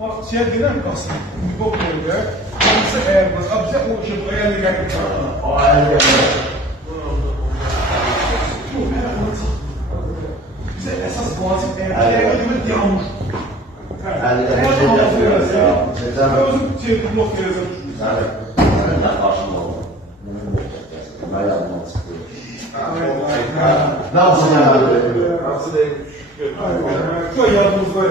Bak, sen denen kalsın. Bir bok böyle. Kimse eğer bas. Abi bize o işe bu ayarlı geldik. Ayarlı geldik. Bize esas boğazın eğer gibi yağmur. Özüm şey blok vereceğim. Senden karşımda oldu. Ben yapmak istiyorum. Ne yapsın yani? Şöyle yardımımız var.